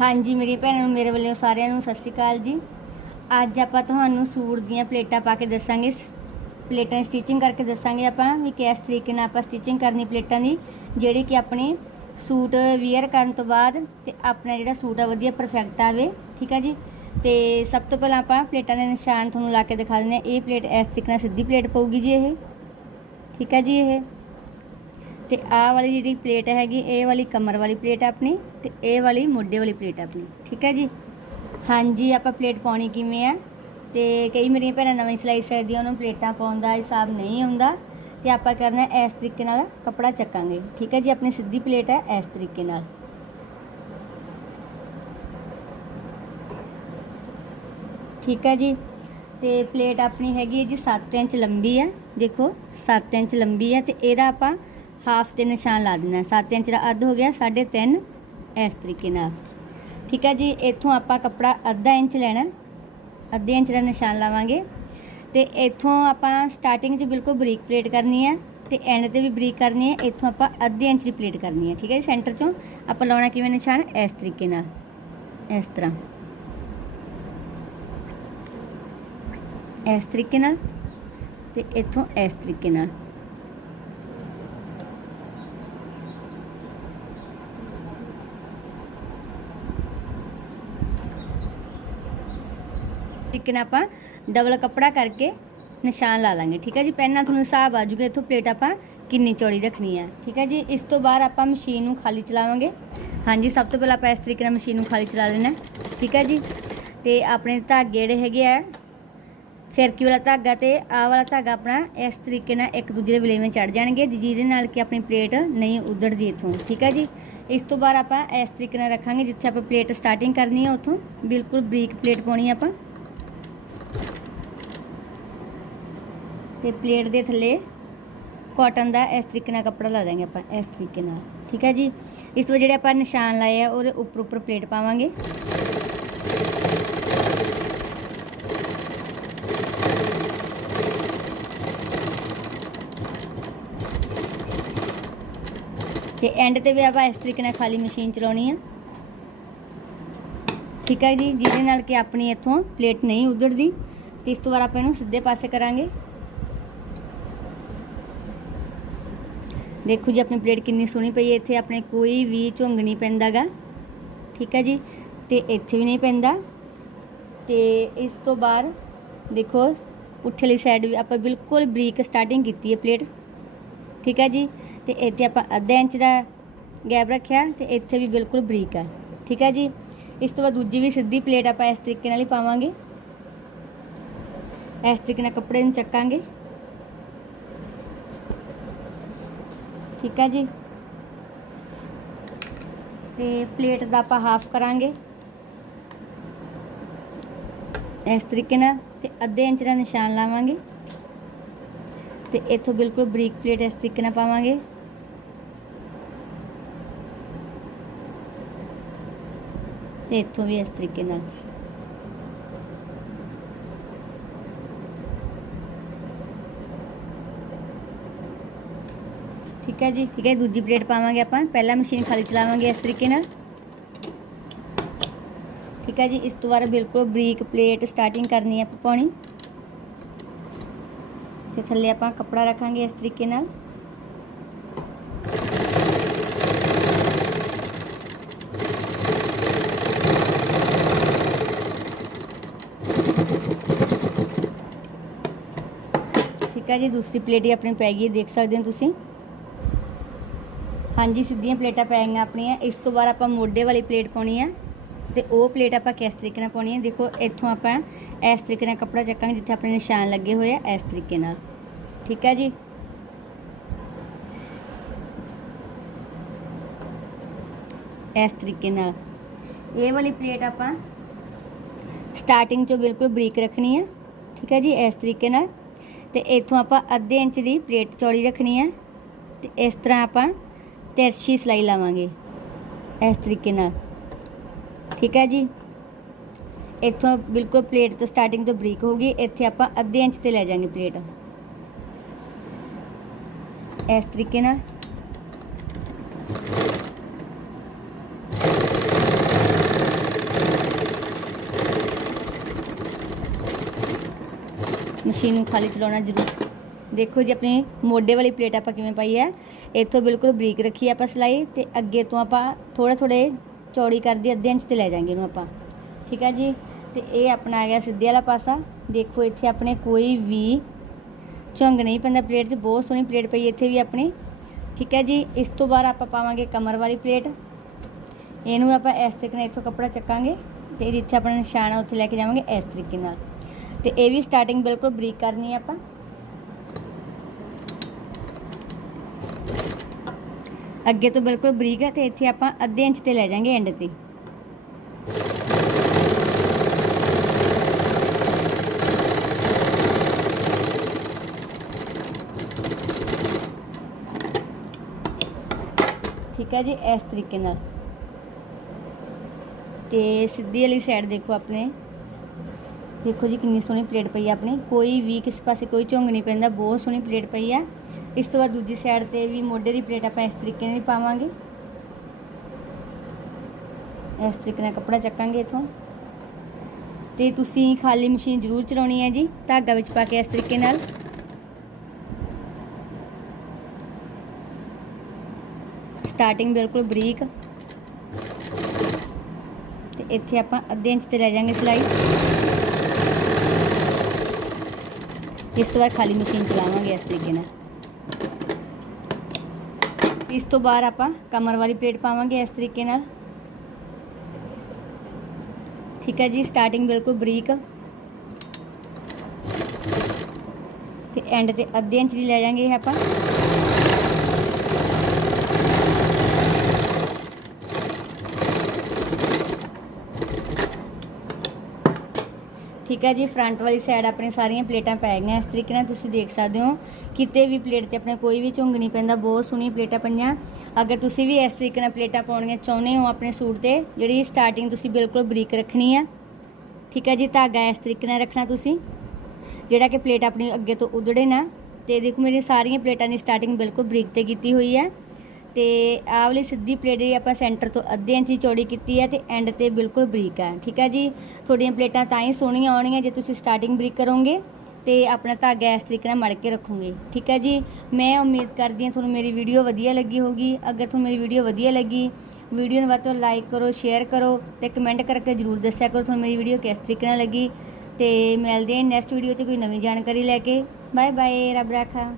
ਹਾਂਜੀ, ਮੇਰੀ ਭੈਣਾਂ ਨੂੰ, ਮੇਰੇ ਵੱਲੋਂ ਸਾਰਿਆਂ ਨੂੰ ਸਤਿ ਸ਼੍ਰੀ ਅਕਾਲ ਜੀ। ਅੱਜ ਆਪਾਂ ਤੁਹਾਨੂੰ ਸੂਟ ਦੀਆਂ ਪਲੇਟਾਂ ਪਾ ਕੇ ਦੱਸਾਂਗੇ। ਸ- ਪਲੇਟਾਂ ਦੀ ਸਟਿਚਿੰਗ ਕਰਕੇ ਦੱਸਾਂਗੇ ਆਪਾਂ ਵੀ ਕਿਸ ਤਰੀਕੇ ਨਾਲ ਆਪਾਂ ਸਟਿਚਿੰਗ ਕਰਨੀ ਪਲੇਟਾਂ ਦੀ, ਜਿਹੜੀ ਕਿ ਆਪਣੇ ਸੂਟ ਵੀਅਰ ਕਰਨ ਤੋਂ ਬਾਅਦ ਤੇ ਆਪਣਾ ਜਿਹੜਾ ਸੂਟ ਆ ਵਧੀਆ ਪਰਫੈਕਟ ਆਵੇ, ਠੀਕ ਆ ਜੀ? ਤੇ ਸਭ ਤੋਂ ਪਹਿਲਾਂ ਆਪਾਂ ਪਲੇਟਾਂ ਦੇ ਨਿਸ਼ਾਨ ਤੁਹਾਨੂੰ ਲਾ ਕੇ ਦਿਖਾ ਦਿੰਦੇ ਆ ਇਹ ਪਲੇਟ ਇਸ ਤਰੀਕੇ ਨਾਲ ਸਿੱਧੀ ਪਲੇਟ ਪਊਗੀ ਜੀ ਇਹ, ਠੀਕ ਆ ਜੀ ਇਹ? ਤੇ ਆਹ ਵਾਲੀ ਜਿਹੜੀ ਪਲੇਟ ਹੈਗੀ, ਇਹ ਵਾਲੀ ਕਮਰ ਵਾਲੀ ਪਲੇਟ ਹੈ ਆਪਣੀ ਤੇ ਇਹ ਵਾਲੀ ਮੋਢੇ ਵਾਲੀ ਪਲੇਟ ਹੈ ਆਪਣੀ। ਠੀਕ ਹੈ ਜੀ? ਹਾਂਜੀ, ਆਪਾਂ ਪਲੇਟ ਪਾਉਣੀ ਕਿਵੇਂ ਆ? ਤੇ ਕਈ ਮੇਰੀਆਂ ਭੈਣਾਂ ਨਵੀਂ ਸਿਲਾਈ ਸਿੱਖਦੀਆਂ, ਉਹਨੂੰ ਪਲੇਟਾਂ ਪਾਉਣ ਦਾ ਹਿਸਾਬ ਨਹੀਂ ਆਉਂਦਾ ਤੇ ਆਪਾਂ ਕਰਨਾ, ਇਸ ਤਰੀਕੇ ਨਾਲ ਕੱਪੜਾ ਚੱਕਾਂਗੇ। ਠੀਕ ਹੈ ਜੀ? ਆਪਣੀ ਸਿੱਧੀ ਪਲੇਟ ਹੈ ਇਸ ਤਰੀਕੇ ਨਾਲ। ਠੀਕ ਹੈ ਜੀ? ਤੇ ਪਲੇਟ ਆਪਣੀ ਹੈਗੀ ਹੈ ਜੀ 7 ਇੰਚ ਲੰਬੀ ਹੈ ਦੇਖੋ 7 ਇੰਚ ਲੰਬੀ ਹੈ ਤੇ ਇਹਦਾ ਆਪਾਂ ਹਾਫ ਤੇ ਨਿਸ਼ਾਨ ਲਾ ਦੇਣਾ। 7 ਇੰਚ ਦਾ ਅੱਧ ਹੋ ਗਿਆ 3.5 ਇਸ ਤਰੀਕੇ ਨਾਲ। ਠੀਕ ਹੈ ਜੀ, ਇੱਥੋਂ ਆਪਾਂ ਕੱਪੜਾ ਅੱਧਾ ਇੰਚ ਲੈਣਾ ਅੱਧੇ ਇੰਚ ਦਾ ਨਿਸ਼ਾਨ ਲਾਵਾਂਗੇ। ਤੇ ਇੱਥੋਂ ਆਪਾਂ ਸਟਾਰਟਿੰਗ 'ਚ ਬਿਲਕੁਲ ਬਰੀਕ ਪਲੇਟ ਕਰਨੀ ਹੈ ਤੇ ਐਂਡ ਤੇ ਵੀ ਬਰੀਕ ਕਰਨੀ ਹੈ। ਇੱਥੋਂ ਆਪਾਂ ਅੱਧੇ ਇੰਚ ਦੀ ਪਲੇਟ ਕਰਨੀ ਹੈ। ਠੀਕ ਹੈ ਜੀ ਸੈਂਟਰ 'ਚੋਂ ਆਪਾਂ ਲਾਉਣਾ ਕਿਵੇਂ ਨਿਸ਼ਾਨ? ਇਸ ਤਰੀਕੇ ਨਾਲ। ਇਸ ਤਰ੍ਹਾਂ। ਇਸ ਤਰੀਕੇ ਨਾਲ ਤੇ ਇੱਥੋਂ ਇਸ ਤਰੀਕੇ ਨਾਲ। ਤਰੀਕੇ ਨਾਲ ਆਪਾਂ ਡਬਲ ਕੱਪੜਾ ਕਰਕੇ ਨਿਸ਼ਾਨ ਲਾ ਲਾਂਗੇ। ਠੀਕ ਹੈ ਜੀ? ਪਹਿਲਾਂ ਤੁਹਾਨੂੰ ਹਿਸਾਬ ਆ ਜੂਗਾ। ਇੱਥੋਂ ਪਲੇਟ ਆਪਾਂ ਕਿੰਨੀ ਚੌੜੀ ਰੱਖਣੀ ਹੈ। ਠੀਕ ਹੈ ਜੀ? ਇਸ ਤੋਂ ਬਾਅਦ ਆਪਾਂ ਮਸ਼ੀਨ ਨੂੰ ਖਾਲੀ ਚਲਾਵਾਂਗੇ। ਹਾਂਜੀ, ਸਭ ਤੋਂ ਪਹਿਲਾਂ ਆਪਾਂ ਇਸ ਤਰੀਕੇ ਨਾਲ ਮਸ਼ੀਨ ਨੂੰ ਖਾਲੀ ਚਲਾ ਲੈਣਾ ਠੀਕ ਹੈ ਜੀ? ਤੇ ਆਪਣੇ ਧਾਗੇ ਜਿਹੜੇ ਹੈਗੇ ਆ, ਫਿਰਕੀ ਵਾਲਾ ਧਾਗਾ ਤੇ ਆਹ ਵਾਲਾ ਧਾਗਾ ਆਪਣਾ ਇਸ ਤਰੀਕੇ ਨਾਲ ਇੱਕ ਦੂਜੇ ਦੇ ਵਿਲੇਵੇਂ ਚੜ ਜਾਣਗੇ, ਜਿ- ਜਿਹਦੇ ਨਾਲ ਕਿ ਆਪਣੀ ਪਲੇਟ ਨਹੀਂ ਉਧੜਦੀ ਇਥੋਂ। ਠੀਕ ਹੈ ਜੀ? ਇਸ ਤੋਂ ਬਾਅਦ ਆਪਾਂ ਇਸ ਤਰੀਕੇ ਨਾਲ ਰੱਖਾਂਗੇ ਜਿੱਥੇ ਆਪਾਂ ਪਲੇਟ ਸਟਾਰਟਿੰਗ ਕਰਨੀ ਹੈ ਉਥੋਂ ਬਿਲਕੁਲ ਬਰੀਕ ਪਲੇਟ ਪਾਉਣੀ ਹੈ ਆਪਾਂ। ਤੇ ਪਲੇਟ ਦੇ ਥੱਲੇ ਕਾਟਨ ਦਾ ਇਸ ਤਰੀਕੇ ਨਾਲ ਕੱਪੜਾ ਲਾ ਦਾਂਗੇ ਆਪਾਂ, ਇਸ ਤਰੀਕੇ ਨਾਲ, ਠੀਕ ਹੈ ਜੀ? ਇਸ ਤੋਂ ਜਿਹੜੇ ਆਪਾਂ ਨਿਸ਼ਾਨ ਲਾਏ ਆ, ਉਹਦੇ ਉੱਪਰ ਉੱਪਰ ਪਲੇਟ ਪਾਵਾਂਗੇ। ਤੇ ਐਂਡ ਤੇ ਵੀ ਆਪਾਂ ਇਸ ਤਰੀਕੇ ਨਾਲ ਖਾਲੀ ਮਸ਼ੀਨ ਚਲਾਉਣੀ ਆ। ਠੀਕ ਹੈ ਜੀ? ਜਿਹਦੇ ਨਾਲ ਕਿ ਆਪਣੀ ਇੱਥੋਂ ਪਲੇਟ ਨਹੀਂ ਉਧੜਦੀ, ਤੇ ਇਸ ਤੋਂ ਬਾਅਦ ਆਪਾਂ ਇਹਨੂੰ ਸਿੱਧੇ ਪਾਸੇ ਕਰਾਂਗੇ। ਦੇਖੋ ਜੀ, ਆਪਣੀ ਪਲੇਟ ਕਿੰਨੀ ਸੋਹਣੀ ਪਈ ਹੈ। ਇੱਥੇ ਆਪਣੇ ਕੋਈ ਵੀ ਝੁੰਗ ਨਹੀਂ ਪੈਂਦਾਗਾ। ਠੀਕ ਹੈ ਜੀ? ਤੇ ਇੱਥੇ ਵੀ ਨਹੀਂ ਪੈਂਦਾ। ਤੇ ਇਸ ਤੋਂ ਬਾਅਦ ਦੇਖੋ, ਪੁੱਠੇ ਵਾਲੀ ਸਾਈਡ ਵੀ ਆਪਾਂ ਬਿਲਕੁਲ ਬਰੀਕ ਸਟਾਰਟਿੰਗ ਕੀਤੀ ਹੈ ਪਲੇਟ। ਠੀਕ ਹੈ ਜੀ? ਤੇ ਇੱਥੇ ਆਪਾਂ ਅੱਧਾ ਇੰਚ ਦਾ ਗੈਪ ਰੱਖਿਆ ਤੇ ਇੱਥੇ ਵੀ ਬਿਲਕੁਲ ਬਰੀਕ ਹੈ। ਠੀਕ ਹੈ ਜੀ? ਇਸ ਤੋਂ ਬਾਅਦ ਦੂਜੀ ਵੀ ਸਿੱਧੀ ਪਲੇਟ ਆਪਾਂ ਇਸ ਤਰੀਕੇ ਨਾਲ ਹੀ ਪਾਵਾਂਗੇ। ਇਸ ਤਰੀਕੇ ਨਾਲ ਕੱਪੜੇ ਨੂੰ ਚੱਕਾਂਗੇ। ਠੀਕ ਹੈ ਜੀ? ਤੇ ਪਲੇਟ ਦਾ ਆਪਾਂ ਹਾਫ ਕਰਾਂਗੇ। ਇਸ ਤਰੀਕੇ ਨਾਲ ਤੇ ਅੱਧੇ ਇੰਚ ਦਾ ਨਿਸ਼ਾਨ ਲਾਵਾਂਗੇ। ਤੇ ਇੱਥੋਂ ਬਿਲਕੁਲ ਬਰੀਕ ਪਲੇਟ ਇਸ ਤਰੀਕੇ ਨਾਲ ਪਾਵਾਂਗੇ। ਤੇ ਇੱਥੋਂ ਵੀ ਇਸ ਤਰੀਕੇ ਨਾਲ। ਠੀਕ ਹੈ ਜੀ, ਠੀਕ ਹੈ ਦੂਜੀ ਪਲੇਟ ਪਾਵਾਂਗੇ ਆਪਾਂ। ਪਹਿਲਾਂ ਮਸ਼ੀਨ ਖਾਲੀ ਚਲਾਵਾਂਗੇ ਇਸ ਤਰੀਕੇ ਨਾਲ। ਠੀਕ ਹੈ ਜੀ, ਇਸ ਤੋਂ ਬਾਅਦ ਬਿਲਕੁਲ ਬਰੀਕ ਪਲੇਟ ਸਟਾਰਟਿੰਗ ਕਰਨੀ ਹੈ ਆਪਾਂ ਪਾਉਣੀ। ਤੇ ਥੱਲੇ ਆਪਾਂ ਕੱਪੜਾ ਰੱਖਾਂਗੇ ਇਸ ਤਰੀਕੇ ਨਾਲ। ਠੀਕ ਹੈ ਜੀ, ਦੂਸਰੀ ਪਲੇਟ ਹੀ ਆਪਣੀ ਪੈ ਗਈ ਦੇਖ ਸਕਦੇ ਹੋ ਤੁਸੀਂ। ਹਾਂਜੀ, ਸਿੱਧੀਆਂ ਪਲੇਟਾਂ ਪੈ ਗਈਆਂ ਆਪਣੀਆਂ। ਇਸ ਤੋਂ ਬਾਅਦ ਆਪਾਂ ਮੋਢੇ ਵਾਲੀ ਪਲੇਟ ਪਾਉਣੀ ਆ ਤੇ ਉਹ ਪਲੇਟ ਆਪਾਂ ਕਿਸ ਤਰੀਕੇ ਨਾਲ ਪਾਉਣੀ ਹੈ ਦੇਖੋ, ਇੱਥੋਂ ਆਪਾਂ ਇਸ ਤਰੀਕੇ ਨਾਲ ਕੱਪੜਾ ਚੱਕਾਂਗੇ ਜਿੱਥੇ ਆਪਣੇ ਨਿਸ਼ਾਨ ਲੱਗੇ ਹੋਏ ਆ, ਇਸ ਤਰੀਕੇ ਨਾਲ। ਠੀਕ ਹੈ ਜੀ? ਇਸ ਤਰੀਕੇ ਨਾਲ। ਇਹ ਵਾਲੀ ਪਲੇਟ ਆਪਾਂ ਸਟਾਰਟਿੰਗ ਚੋਂ ਬਿਲਕੁਲ ਬਰੀਕ ਰੱਖਣੀ ਹੈ ਠੀਕ ਹੈ ਜੀ? ਇਸ ਤਰੀਕੇ ਨਾਲ। ਤੇ ਇੱਥੋਂ ਆਪਾਂ ਅੱਧੇ ਇੰਚ ਦੀ ਪਲੇਟ ਚੌੜੀ ਰੱਖਣੀ ਹੈ ਤੇ ਇਸ ਤਰ੍ਹਾਂ ਆਪਾਂ तिरछी सिलाई लावे इस तरीके ठीक है जी? इतों बिल्कुल प्लेट तो स्टार्टिंग तो बरीक होगी इतने आप अद्धे इंच ले जाएँगे प्लेट इस तरीके मशीन खाली चला ज़रूर। देखो जी, अपनी मोडे वाली प्लेट आप किमें पाई है? ਇੱਥੋਂ ਬਿਲਕੁਲ ਬਰੀਕ ਰੱਖੀ ਆਪਾਂ ਸਲਾਈ ਤੇ ਅੱਗੇ ਤੋਂ ਆਪਾਂ ਥੋੜਾ ਥੋੜੇ ਚੌੜੀ ਕਰਦੇ ਅੱਧੇ ਇੰਚ ਤੇ ਲੈ ਜਾਾਂਗੇ ਇਹਨੂੰ ਆਪਾਂ। ਠੀਕ ਹੈ ਜੀ? ਤੇ ਇਹ ਆਪਣਾ ਆ ਗਿਆ ਸਿੱਧੇ ਵਾਲਾ ਪਾਸਾ। ਦੇਖੋ ਇੱਥੇ ਆਪਣੇ ਕੋਈ ਵੀ ਝੁੰਗ ਨਹੀਂ ਪੈਂਦਾ ਪਲੇਟ 'ਚ, ਬਹੁਤ ਸੋਹਣੀ ਪਲੇਟ ਪਈ ਇੱਥੇ ਵੀ ਆਪਣੀ। ਠੀਕ ਹੈ ਜੀ? ਇਸ ਤੋਂ ਬਾਅਦ ਆਪਾਂ ਪਾਵਾਂਗੇ ਕਮਰ ਵਾਲੀ ਪਲੇਟ। ਇਹਨੂੰ ਆਪਾਂ ਇਸ ਤਰੀਕੇ ਨਾਲ ਇੱਥੋਂ ਕੱਪੜਾ ਚੱਕਾਂਗੇ ਤੇ ਜਿੱਥੇ ਆਪਣਾ ਨਿਸ਼ਾਨ ਆ, ਉੱਥੇ ਲੈ ਕੇ ਜਾਵਾਂਗੇ ਇਸ ਤਰੀਕੇ ਨਾਲ। ਤੇ ਇਹ ਵੀ ਸਟਾਰਟਿੰਗ ਬਿਲਕੁਲ ਬਰੀਕ ਕਰਨੀ ਹੈ ਆਪਾਂ। ਅੱਗੇ ਤੋਂ ਬਿਲਕੁਲ ਬਰੀਕ ਹੈ ਤੇ ਇੱਥੇ ਆਪਾਂ ਅੱਧੇ ਇੰਚ ਤੇ ਲੈ ਜਾਾਂਗੇ ਐਂਡ ਤੇ। ਠੀਕ ਹੈ ਜੀ, ਇਸ ਤਰੀਕੇ ਨਾਲ। ਤੇ ਸਿੱਧੀ ਵਾਲੀ ਸਾਈਡ ਦੇਖੋ ਆਪਣੇ। ਦੇਖੋ ਜੀ, ਕਿੰਨੀ ਸੋਹਣੀ ਪਲੇਟ ਪਈ ਆ ਆਪਣੀ। ਕੋਈ ਵੀ ਕਿਸੇ ਪਾਸੇ ਕੋਈ ਝੁੰਗ ਨਹੀਂ ਪੈਂਦਾ, ਬਹੁਤ ਸੋਹਣੀ ਪਲੇਟ ਪਈ ਆ। ਇਸ ਤੋਂ ਬਾਅਦ ਦੂਜੀ ਸਾਈਡ ਤੇ ਵੀ ਮੋਢੇ ਦੀ ਪਲੇਟ ਆਪਾਂ ਇਸ ਤਰੀਕੇ ਨਾਲ ਪਾਵਾਂਗੇ। ਇਸ ਤਰੀਕੇ ਨਾਲ ਕੱਪੜਾ ਚੱਕਾਂਗੇ ਇਥੋਂ। ਤੇ ਤੁਸੀਂ ਖਾਲੀ ਮਸ਼ੀਨ ਜ਼ਰੂਰ ਚਲਾਉਣੀ ਹੈ ਜੀ, ਧਾਗਾ ਵਿੱਚ ਪਾ ਕੇ ਇਸ ਤਰੀਕੇ ਨਾਲ। ਸਟਾਰਟਿੰਗ ਬਿਲਕੁਲ ਬਰੀਕ। ਤੇ ਇੱਥੇ ਆਪਾਂ ਅੱਧੇ ਇੰਚ ਤੇ ਲੈ ਜਾਾਂਗੇ ਸਿਲਾਈ। ਇਸ ਤੋਂ ਬਾਅਦ ਖਾਲੀ ਮਸ਼ੀਨ ਚਲਾਵਾਂਗੇ ਇਸ ਤਰੀਕੇ ਨਾਲ। ਇਸ ਤੋਂ ਬਾਅਦ ਆਪਾਂ ਕਮਰ ਵਾਲੀ ਪਲੇਟ ਪਾਵਾਂਗੇ ਇਸ ਤਰੀਕੇ ਨਾਲ। ਠੀਕ ਹੈ ਜੀ ਸਟਾਰਟਿੰਗ ਬਿਲਕੁਲ ਬਰੀਕ। ਤੇ ਐਂਡ ਤੇ ਅੱਧੇ ਇੰਚ ਦੀ ਲੈ ਜਾਾਂਗੇ ਇਹ ਆਪਾਂ। ਠੀਕ ਹੈ ਜੀ ਫਰੰਟ ਵਾਲੀ ਸਾਈਡ ਆਪਣੀ ਸਾਰੀਆਂ ਪਲੇਟਾਂ ਪੈ ਗਈਆਂ। ਇਸ ਤਰੀਕੇ ਨਾਲ ਤੁਸੀਂ ਦੇਖ ਸਕਦੇ ਹੋ, ਕਿਤੇ ਵੀ ਪਲੇਟ ਤੇ ਆਪਣੇ ਕੋਈ ਵੀ ਝੁੰਗ ਨਹੀਂ ਪੈਂਦਾ, ਬਹੁਤ ਸੋਹਣੀਆਂ ਪਲੇਟਾਂ ਪਈਆਂ। ਅਗਰ ਤੁਸੀਂ ਵੀ ਇਸ ਤਰੀਕੇ ਨਾਲ ਪਲੇਟਾਂ ਪਾਉਣੀਆਂ ਚਾਹੁੰਦੇ ਹੋ ਆਪਣੇ ਸੂਟ ਤੇ, ਜਿਹੜੀ ਸਟਾਰਟਿੰਗ ਤੁਸੀਂ ਬਿਲਕੁਲ ਬਰੀਕ ਰੱਖਣੀ ਆ। ਠੀਕ ਹੈ ਜੀ, ਧਾਗਾ ਇਸ ਤਰੀਕੇ ਨਾਲ ਰੱਖਣਾ ਤੁਸੀਂ, ਜਿਹੜਾ ਕਿ ਪਲੇਟ ਆਪਣੀ ਅੱਗੇ ਤੋਂ ਉਧੜੇ ਨਾ। ਤੇ ਦੇਖੋ, ਮੇਰੀਆਂ ਸਾਰੀਆਂ ਪਲੇਟਾਂ ਦੀ ਸਟਾਰਟਿੰਗ ਬਿਲਕੁਲ ਬਰੀਕ ਤੇ ਕੀਤੀ ਹੋਈ ਹੈ। ਤੇ ਆਹ ਵਾਲੀ ਸਿੱਧੀ ਪਲੇਟ ਜਿਹੜੀ ਆਪਾਂ ਸੈਂਟਰ ਤੋਂ ਅੱਧੇ ਇੰਚ ਦੀ ਚੌੜੀ ਕੀਤੀ ਹੈ ਤੇ ਐਂਡ ਤੇ ਬਿਲਕੁਲ ਬਰੀਕ ਹੈ। ਠੀਕ ਹੈ ਜੀ? ਤੁਹਾਡੀਆਂ ਪਲੇਟਾਂ ਤਾਂ ਹੀ ਸੋਹਣੀਆਂ ਆਉਣਗੀਆਂ ਜੇ ਤੁਸੀਂ ਸਟਾਰਟਿੰਗ ਬਰੀਕ ਕਰੋਗੇ ਤੇ ਆਪਣਾ ਧਾਗਾ ਇਸ ਤਰੀਕੇ ਨਾਲ ਮੜ ਕੇ ਰੱਖੋਗੇ। ਠੀਕ ਹੈ ਜੀ? ਮੈਂ ਉਮੀਦ ਕਰਦੀ ਹਾਂ ਤੁਹਾਨੂੰ ਮੇਰੀ ਵੀਡੀਓ ਵਧੀਆ ਲੱਗੀ ਹੋਗੀ ਅਗਰ ਤੁਹਾਨੂੰ ਮੇਰੀ ਵੀਡੀਓ ਵਧੀਆ ਲੱਗੀ ਵੀਡੀਓ ਨੂੰ ਵੱਧ ਤੋਂ ਲਾਈਕ ਕਰੋ ਸ਼ੇਅਰ ਕਰੋ ਤੇ ਕਮੈਂਟ ਕਰਕੇ ਜਰੂਰ ਦੱਸਿਆ ਕਰੋ ਤੁਹਾਨੂੰ ਮੇਰੀ ਵੀਡੀਓ ਕਿਸ ਤਰੀਕੇ ਨਾਲ ਲੱਗੀ। ਤੇ ਮਿਲਦੇ ਹਾਂ ਨੈਕਸਟ ਵੀਡੀਓ 'ਚ ਕੋਈ ਨਵੀਂ ਜਾਣਕਾਰੀ ਲੈ ਕੇ। ਬਾਏ ਬਾਏ ਰੱਬ ਰਾਖਾ।